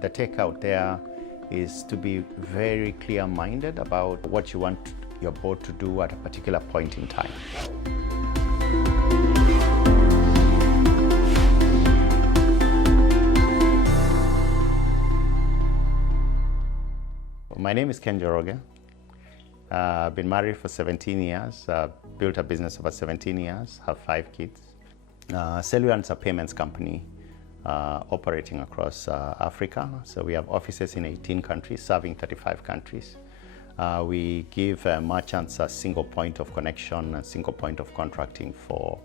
The takeout there is to be very clear-minded about what you want your board to do at a particular point in time. My name is Ken Njoroge. I've been married for 17 years, built a business over 17 years, have 5 kids. Cellulant is a payments company operating across Africa. So we have offices in 18 countries, serving 35 countries. We give merchants a single point of connection, a single point of contracting for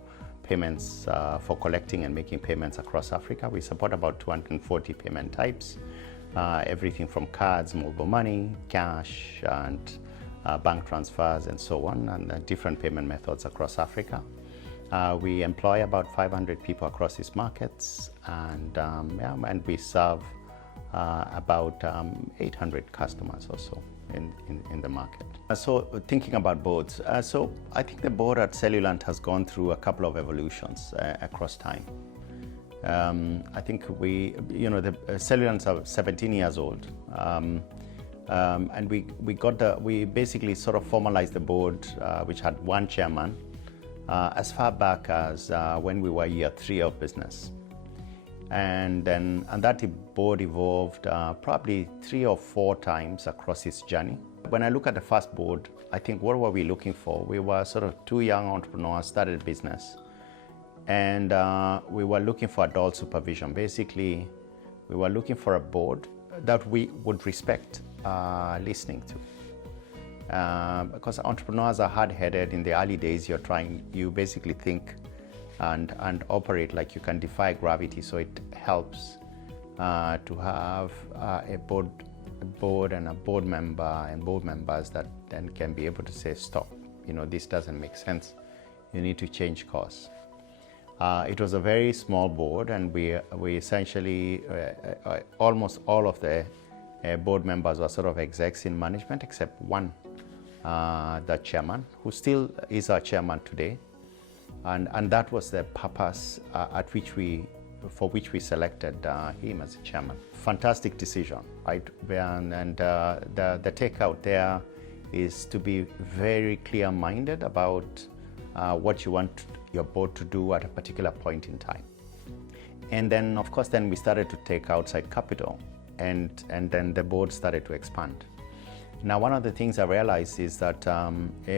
payments, for collecting and making payments across Africa. We support about 240 payment types, everything from cards, mobile money, cash, and bank transfers, and so on, and different payment methods across Africa. We employ about 500 people across these markets, and we serve about 800 customers or so in the market. So thinking about boards, so I think the board at Cellulant has gone through a couple of evolutions across time. I think the Cellulants are 17 years old, and we basically sort of formalized the board, which had one chairman, as far back as when we were year 3 of business. And that board evolved probably 3 or 4 times across its journey. When I look at the first board, I think what were we looking for? We were sort of 2 young entrepreneurs, started a business, and we were looking for adult supervision. Basically, we were looking for a board that we would respect listening to. Because entrepreneurs are hard-headed. In the early days, you basically think and operate like you can defy gravity, so it helps to have a board and a board member and board members that then can be able to say, stop, this doesn't make sense, you need to change course. It was a very small board, and we essentially almost all of the board members were sort of execs in management, except one, the chairman, who still is our chairman today, and that was the purpose for which we selected him as a chairman. Fantastic decision, right? And the takeout there is to be very clear-minded about what you want your board to do at a particular point in time. And then, of course, we started to take outside capital, and then the board started to expand. Now, one of the things I realized is that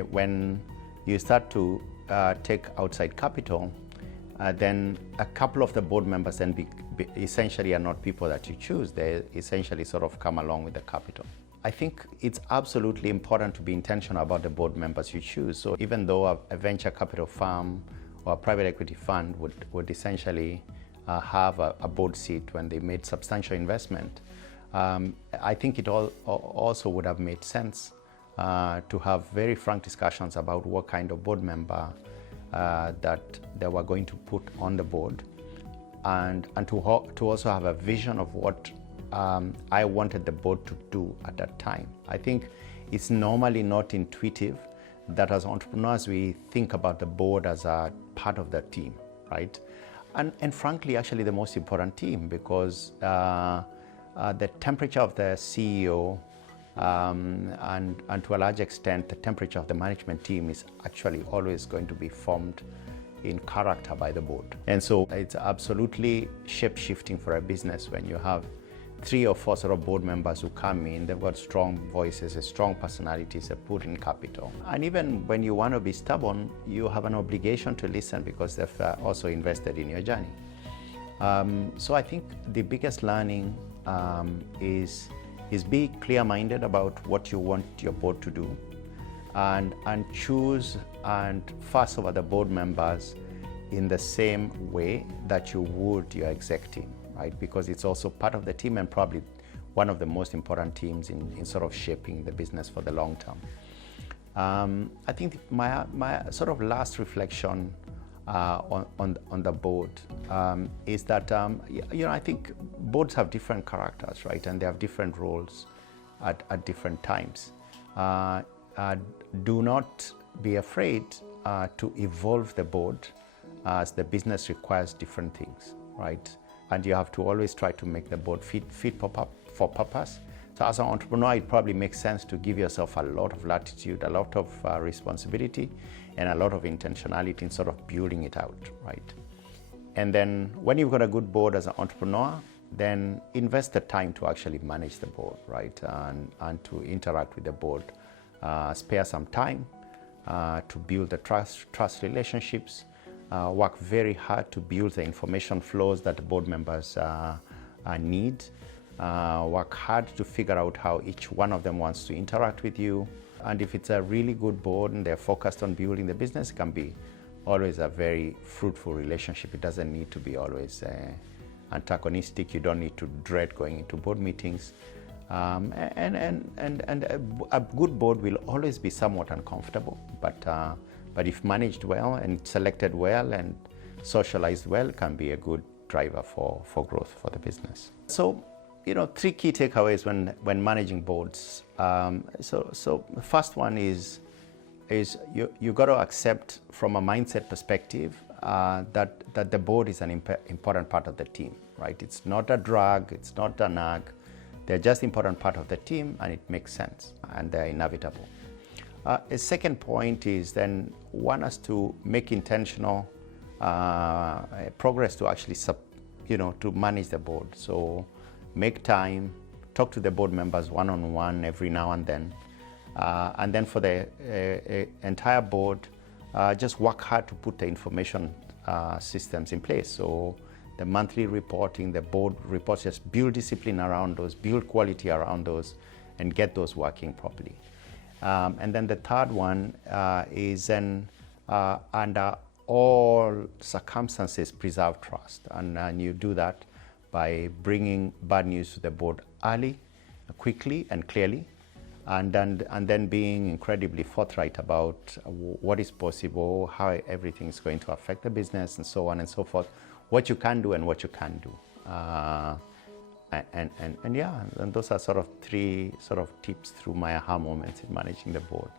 when you start to take outside capital, then a couple of the board members then essentially are not people that you choose. They essentially sort of come along with the capital. I think it's absolutely important to be intentional about the board members you choose. So even though a venture capital firm or a private equity fund would essentially have a board seat when they made substantial investment, I think it also would have made sense to have very frank discussions about what kind of board member that they were going to put on the board, and to also have a vision of what I wanted the board to do at that time. I think it's normally not intuitive that as entrepreneurs we think about the board as a part of the team, right? And frankly, actually the most important team, because the temperature of the CEO and to a large extent the temperature of the management team is actually always going to be formed in character by the board. And so it's absolutely shape-shifting for a business when you have 3 or 4 sort of board members who come in, they've got strong voices, strong personalities, they put in capital. And even when you want to be stubborn, you have an obligation to listen because they've also invested in your journey. So I think the biggest learning is be clear-minded about what you want your board to do, and choose and fuss over the board members in the same way that you would your exec team, right? Because it's also part of the team and probably one of the most important teams in sort of shaping the business for the long term. I think my sort of last reflection on the board is that I think boards have different characters, right, and they have different roles at different times. Do not be afraid to evolve the board as the business requires different things, right? and you have to always try to make the board fit for purpose. So as an entrepreneur, it probably makes sense to give yourself a lot of latitude, a lot of responsibility, and a lot of intentionality in sort of building it out, right? And then when you've got a good board as an entrepreneur, then invest the time to actually manage the board, right? And to interact with the board. Spare some time to build the trust relationships. Work very hard to build the information flows that the board members need. Work hard to figure out how each one of them wants to interact with you. And if it's a really good board and they're focused on building the business, it can be always a very fruitful relationship. It doesn't need to be always antagonistic. You don't need to dread going into board meetings. And a good board will always be somewhat uncomfortable, but if managed well and selected well and socialized well, it can be a good driver for growth for the business. So, three key takeaways when managing boards. So the first one is you got to accept from a mindset perspective that the board is an important part of the team, right? It's not a drag, it's not a nag. They're just important part of the team, and it makes sense, and they're inevitable. A second point is then want us to make intentional progress to actually to manage the board. So make time, talk to the board members one-on-one every now and then for the entire board, just work hard to put the information systems in place. So the monthly reporting, the board reports, just build discipline around those, build quality around those, and get those working properly. And then the third one is then under all circumstances, preserve trust. And you do that by bringing bad news to the board early, quickly, and clearly. And then being incredibly forthright about what is possible, how everything is going to affect the business, and so on and so forth, what you can do and what you can't do. And those are sort of three sort of tips through my aha moments in managing the board.